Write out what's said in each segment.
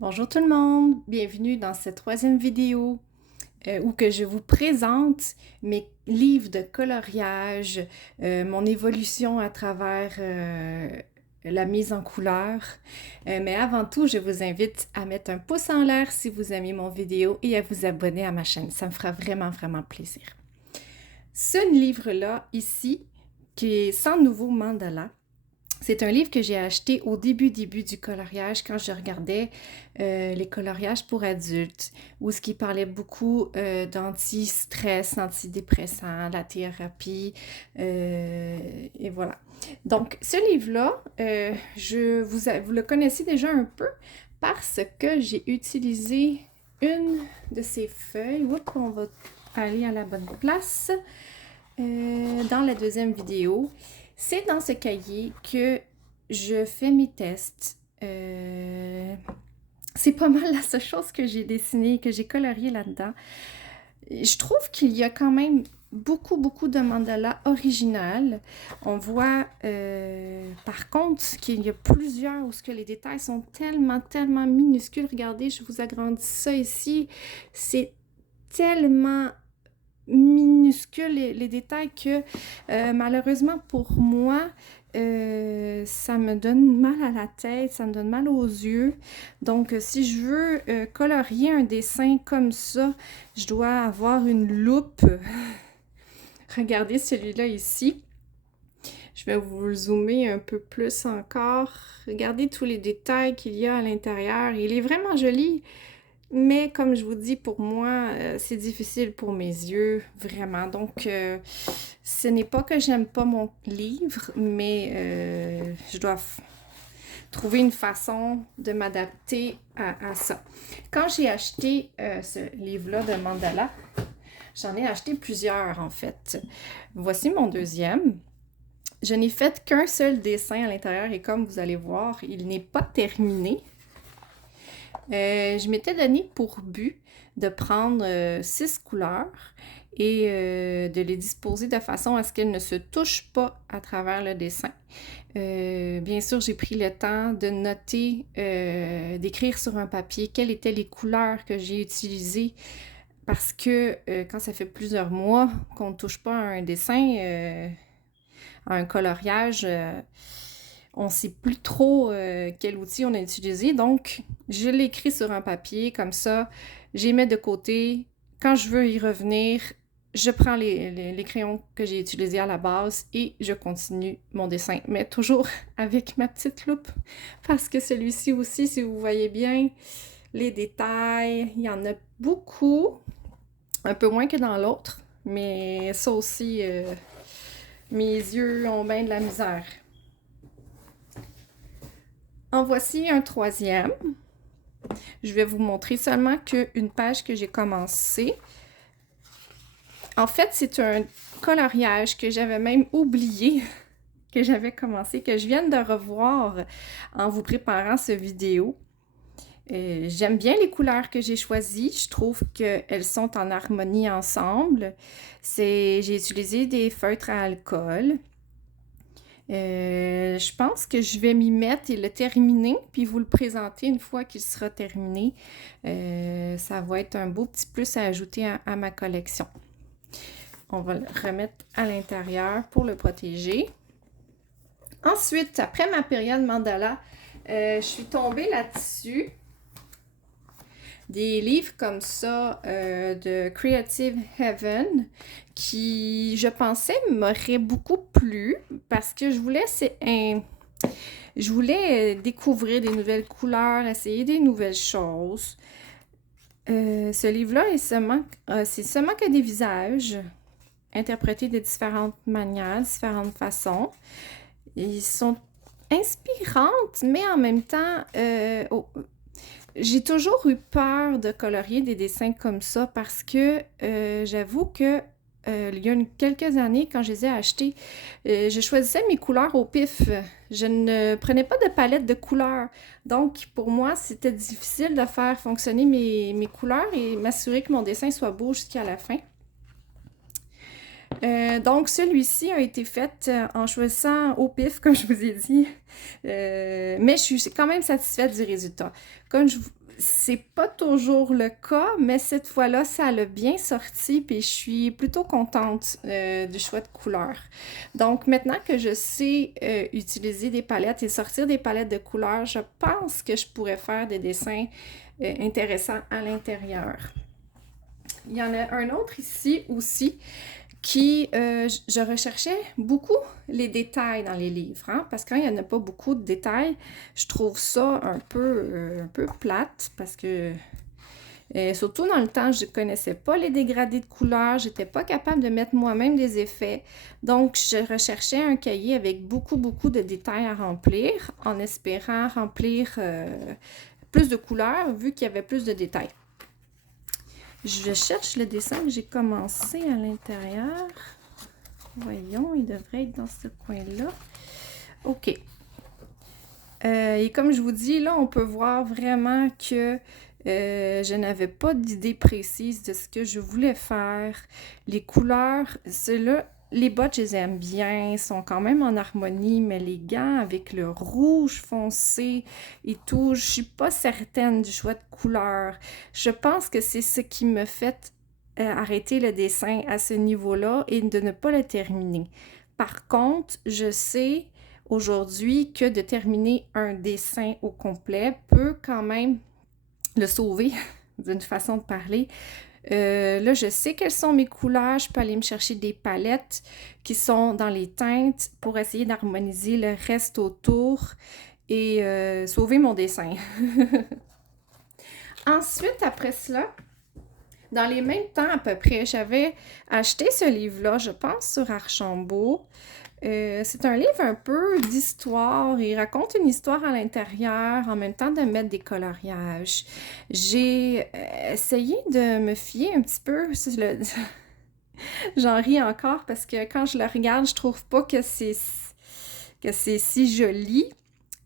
Bonjour tout le monde, bienvenue dans cette troisième vidéo où que je vous présente mes livres de coloriage, mon évolution à travers la mise en couleur. Mais avant tout, je vous invite à mettre un pouce en l'air si vous aimez mon vidéo et à vous abonner à ma chaîne. Ça me fera vraiment plaisir. Ce livre-là, ici, qui est Sans nouveau mandala, c'est un livre que j'ai acheté au début du coloriage quand je regardais les coloriages pour adultes, où ce qui parlait beaucoup d'anti-stress, antidépressant, la thérapie, et voilà. Donc, ce livre-là, vous le connaissez déjà un peu parce que j'ai utilisé une de ces feuilles. Oups, on va aller à la bonne place. Dans la deuxième vidéo, c'est dans ce cahier que je fais mes tests. C'est pas mal la seule chose que j'ai dessinée, que j'ai colorié là-dedans. Je trouve qu'il y a quand même beaucoup de mandalas originales. On voit par contre qu'il y a plusieurs où les détails sont tellement minuscules. Regardez, je vous agrandis ça ici. C'est tellement minuscules les détails que malheureusement pour moi, ça me donne mal à la tête, ça me donne mal aux yeux. Donc, si je veux colorier un dessin comme ça, je dois avoir une loupe. Regardez celui-là ici. Je vais vous zoomer un peu plus encore. Regardez tous les détails qu'il y a à l'intérieur. Il est vraiment joli. Mais comme je vous dis, pour moi, c'est difficile pour mes yeux, vraiment. Donc, ce n'est pas que j'aime pas mon livre, mais je dois trouver une façon de m'adapter à ça. Quand j'ai acheté ce livre-là de mandala, j'en ai acheté plusieurs en fait. Voici mon deuxième. Je n'ai fait qu'un seul dessin à l'intérieur et comme vous allez voir, il n'est pas terminé. Je m'étais donné pour but de prendre 6 couleurs et de les disposer de façon à ce qu'elles ne se touchent pas à travers le dessin. Bien sûr, j'ai pris le temps de noter, d'écrire sur un papier quelles étaient les couleurs que j'ai utilisées parce que quand ça fait plusieurs mois qu'on ne touche pas à un dessin, à un coloriage, on ne sait plus trop quel outil on a utilisé. Donc, je l'écris sur un papier, comme ça, je les mets de côté. Quand je veux y revenir, je prends les crayons que j'ai utilisés à la base et je continue mon dessin. Mais toujours avec ma petite loupe, parce que celui-ci aussi, si vous voyez bien, les détails, il y en a beaucoup, un peu moins que dans l'autre, mais ça aussi, mes yeux ont bien de la misère. En voici un troisième. Je vais vous montrer seulement qu'une page que j'ai commencé. En fait, c'est un coloriage que j'avais même oublié que j'avais commencé, que je viens de revoir en vous préparant cette vidéo. J'aime bien les couleurs que j'ai choisies. Je trouve qu'elles sont en harmonie ensemble. J'ai utilisé des feutres à alcool. Je pense que je vais m'y mettre et le terminer, puis vous le présenter une fois qu'il sera terminé. Ça va être un beau petit plus à ajouter à ma collection. On va le remettre à l'intérieur pour le protéger. Ensuite, après ma période mandala, je suis tombée là-dessus. Des livres comme ça de Creative Heaven qui, je pensais, m'auraient beaucoup plu parce que je voulais découvrir des nouvelles couleurs, essayer des nouvelles choses. Ce livre-là, c'est seulement que des visages interprétés de différentes manières, différentes façons. Ils sont inspirantes, mais en même temps, j'ai toujours eu peur de colorier des dessins comme ça parce que j'avoue que il y a quelques années, quand je les ai achetés, je choisissais mes couleurs au pif. Je ne prenais pas de palette de couleurs. Donc, pour moi, c'était difficile de faire fonctionner mes couleurs et m'assurer que mon dessin soit beau jusqu'à la fin. Donc, celui-ci a été fait en choisissant au pif, comme je vous ai dit. Mais je suis quand même satisfaite du résultat. C'est pas toujours le cas, mais cette fois-là, ça l'a bien sorti, puis je suis plutôt contente du choix de couleurs. Donc, maintenant que je sais utiliser des palettes et sortir des palettes de couleurs, je pense que je pourrais faire des dessins intéressants à l'intérieur. Il y en a un autre ici aussi je recherchais beaucoup les détails dans les livres, hein, parce que quand il n'y en a pas beaucoup de détails, je trouve ça un peu plate, parce que surtout dans le temps, je ne connaissais pas les dégradés de couleurs, j'étais pas capable de mettre moi-même des effets, donc je recherchais un cahier avec beaucoup de détails à remplir, en espérant remplir plus de couleurs, vu qu'il y avait plus de détails. Je cherche le dessin que j'ai commencé à l'intérieur. Voyons, il devrait être dans ce coin-là. OK. Et comme je vous dis, là, on peut voir vraiment que je n'avais pas d'idée précise de ce que je voulais faire. Les couleurs, ceux-là, les bottes, je les aime bien, sont quand même en harmonie, mais les gants avec le rouge foncé et tout, je suis pas certaine du choix de couleur. Je pense que c'est ce qui me fait arrêter le dessin à ce niveau-là et de ne pas le terminer. Par contre, je sais aujourd'hui que de terminer un dessin au complet peut quand même le sauver d'une façon de parler. Là, je sais quelles sont mes couleurs. Je peux aller me chercher des palettes qui sont dans les teintes pour essayer d'harmoniser le reste autour et sauver mon dessin. Ensuite, après cela, dans les mêmes temps à peu près, j'avais acheté ce livre-là, je pense, sur Archambault. C'est un livre un peu d'histoire. Il raconte une histoire à l'intérieur en même temps de mettre des coloriages. J'ai essayé de me fier un petit peu sur le... J'en ris encore parce que quand je le regarde, je trouve pas que c'est si joli.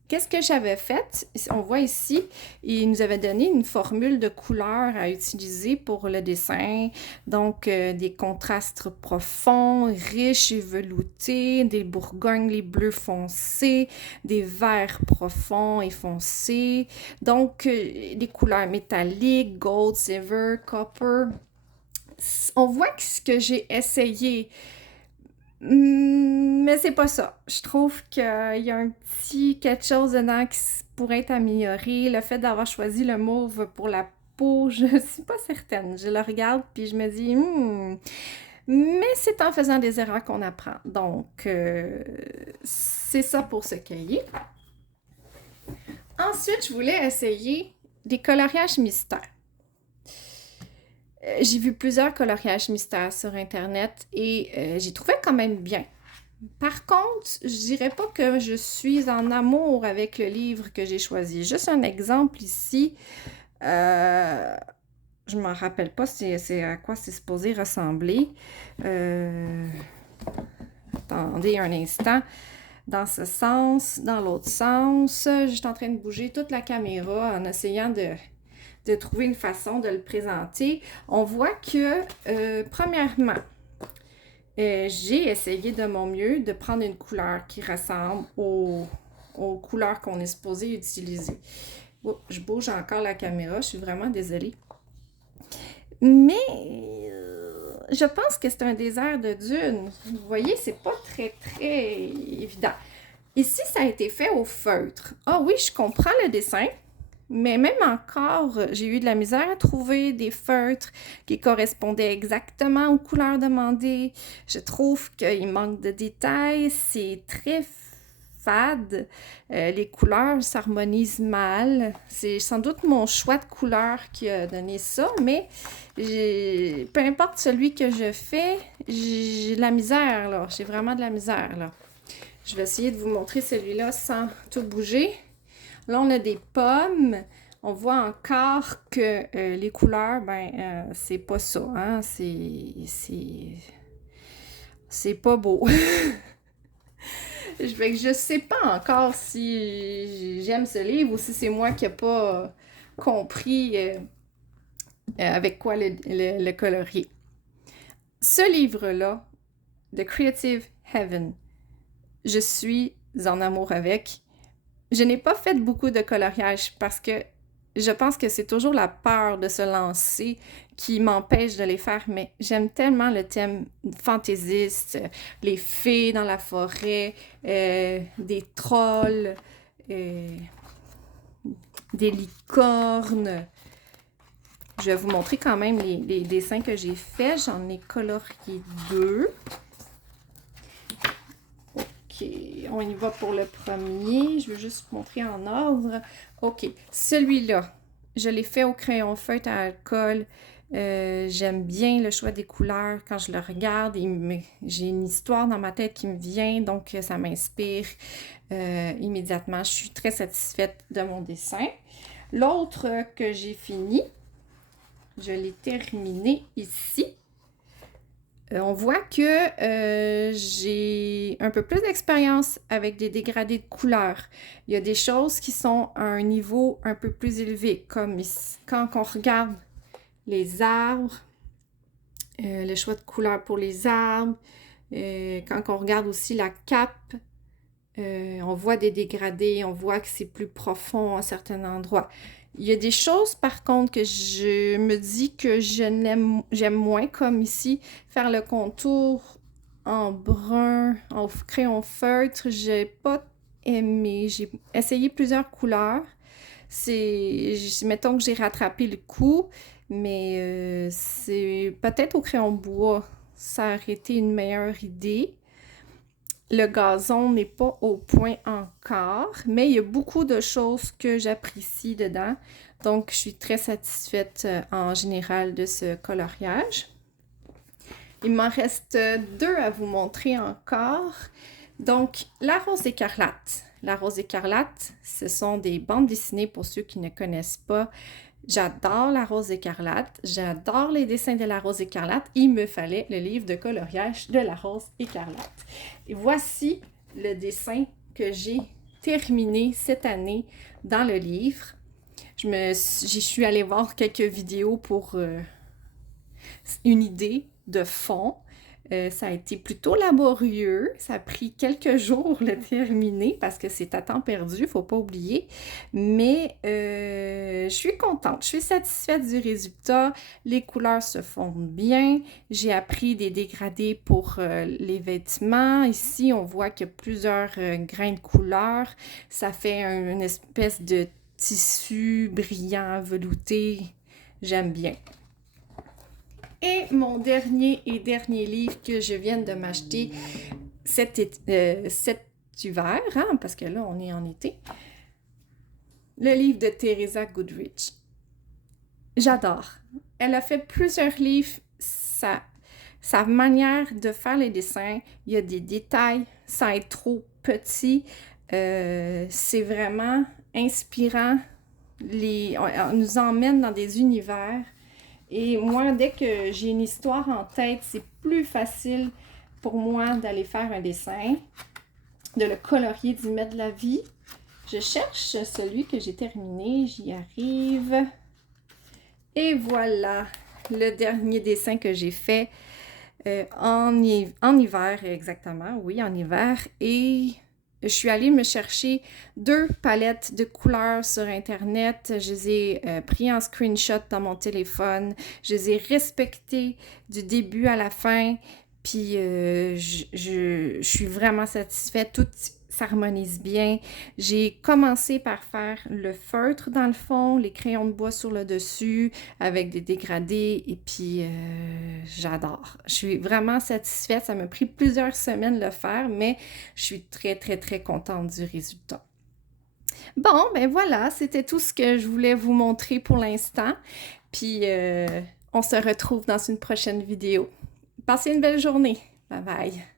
Qu'est-ce que j'avais fait? On voit ici, il nous avait donné une formule de couleurs à utiliser pour le dessin. Donc, des contrastes profonds, riches et veloutés, des bourgognes, les bleus foncés, des verts profonds et foncés. Donc, des couleurs métalliques, gold, silver, copper. On voit que ce que j'ai essayé, mais c'est pas ça. Je trouve qu'il y a un petit quelque chose dedans qui pourrait être amélioré. Le fait d'avoir choisi le mauve pour la peau, je suis pas certaine. Je le regarde puis je me dis, mais c'est en faisant des erreurs qu'on apprend. Donc, c'est ça pour ce cahier. Ensuite, je voulais essayer des coloriages mystères. J'ai vu plusieurs coloriages mystères sur Internet et j'ai trouvé quand même bien. Par contre, je dirais pas que je suis en amour avec le livre que j'ai choisi. Juste un exemple ici. Je m'en rappelle pas c'est à quoi c'est supposé ressembler. Attendez un instant. Dans ce sens, dans l'autre sens. J'étais en train de bouger toute la caméra en essayant de trouver une façon de le présenter. On voit que, premièrement, j'ai essayé de mon mieux de prendre une couleur qui ressemble aux couleurs qu'on est supposé utiliser. Oups, je bouge encore la caméra, je suis vraiment désolée. Mais je pense que c'est un désert de dunes. Vous voyez, c'est pas très évident. Ici, ça a été fait au feutre. Ah oui, je comprends le dessin. Mais même encore, j'ai eu de la misère à trouver des feutres qui correspondaient exactement aux couleurs demandées. Je trouve qu'il manque de détails, c'est très fade. Les couleurs s'harmonisent mal. C'est sans doute mon choix de couleur qui a donné ça, mais peu importe celui que je fais, j'ai de la misère, là. J'ai vraiment de la misère, là. Je vais essayer de vous montrer celui-là sans tout bouger. Là, on a des pommes. On voit encore que les couleurs, c'est pas ça, hein? C'est pas beau. Je sais pas encore si j'aime ce livre ou si c'est moi qui n'ai pas compris avec quoi le colorier. Ce livre-là, de Creative Heaven. Je suis en amour avec. Je n'ai pas fait beaucoup de coloriage parce que je pense que c'est toujours la peur de se lancer qui m'empêche de les faire, mais j'aime tellement le thème fantaisiste, les fées dans la forêt, des trolls, des licornes. Je vais vous montrer quand même les dessins que j'ai faits. J'en ai colorié 2. OK, on y va pour le premier. Je veux juste vous montrer en ordre. OK, celui-là, je l'ai fait au crayon feutre à alcool. J'aime bien le choix des couleurs. Quand je le regarde, j'ai une histoire dans ma tête qui me vient, donc ça m'inspire immédiatement. Je suis très satisfaite de mon dessin. L'autre que j'ai fini, je l'ai terminé ici. On voit que j'ai un peu plus d'expérience avec des dégradés de couleurs. Il y a des choses qui sont à un niveau un peu plus élevé, comme ici, quand on regarde les arbres, le choix de couleurs pour les arbres, quand on regarde aussi la cape, on voit des dégradés, on voit que c'est plus profond à certains endroits. Il y a des choses, par contre, que je me dis que j'aime moins, comme ici, faire le contour en brun, en crayon feutre. J'ai pas aimé. J'ai essayé plusieurs couleurs. Mettons que j'ai rattrapé le coup, mais c'est peut-être au crayon bois, ça aurait été une meilleure idée. Le gazon n'est pas au point encore, mais il y a beaucoup de choses que j'apprécie dedans. Donc, je suis très satisfaite en général de ce coloriage. Il m'en reste 2 à vous montrer encore. Donc, la rose écarlate. La rose écarlate, ce sont des bandes dessinées pour ceux qui ne connaissent pas. J'adore la rose écarlate, j'adore les dessins de la rose écarlate. Il me fallait le livre de coloriage de la rose écarlate. Et voici le dessin que j'ai terminé cette année dans le livre. J'y suis allée voir quelques vidéos pour une idée de fond. Ça a été plutôt laborieux. Ça a pris quelques jours le terminer parce que c'est à temps perdu, il ne faut pas oublier. Mais je suis contente, je suis satisfaite du résultat. Les couleurs se fondent bien. J'ai appris des dégradés pour les vêtements. Ici, on voit qu'il y a plusieurs grains de couleurs. Ça fait une espèce de tissu brillant, velouté. J'aime bien. Et mon dernier livre que je viens de m'acheter cet hiver, hein, parce que là, on est en été. Le livre de Teresa Goodrich. J'adore. Elle a fait plusieurs livres. Sa manière de faire les dessins, il y a des détails sans être trop petit. C'est vraiment inspirant. On nous emmène dans des univers. Et moi, dès que j'ai une histoire en tête, c'est plus facile pour moi d'aller faire un dessin, de le colorier, d'y mettre de la vie. Je cherche celui que j'ai terminé, j'y arrive. Et voilà le dernier dessin que j'ai fait en hiver, exactement, oui, en hiver. Et je suis allée me chercher 2 palettes de couleurs sur Internet. Je les ai pris en screenshot dans mon téléphone. Je les ai respectées du début à la fin. Puis je suis vraiment satisfaite. Tout s'harmonise bien. J'ai commencé par faire le feutre dans le fond, les crayons de bois sur le dessus avec des dégradés et puis j'adore. Je suis vraiment satisfaite. Ça m'a pris plusieurs semaines de le faire, mais je suis très, très, très contente du résultat. Bon, ben voilà, c'était tout ce que je voulais vous montrer pour l'instant. Puis on se retrouve dans une prochaine vidéo. Passez une belle journée. Bye bye.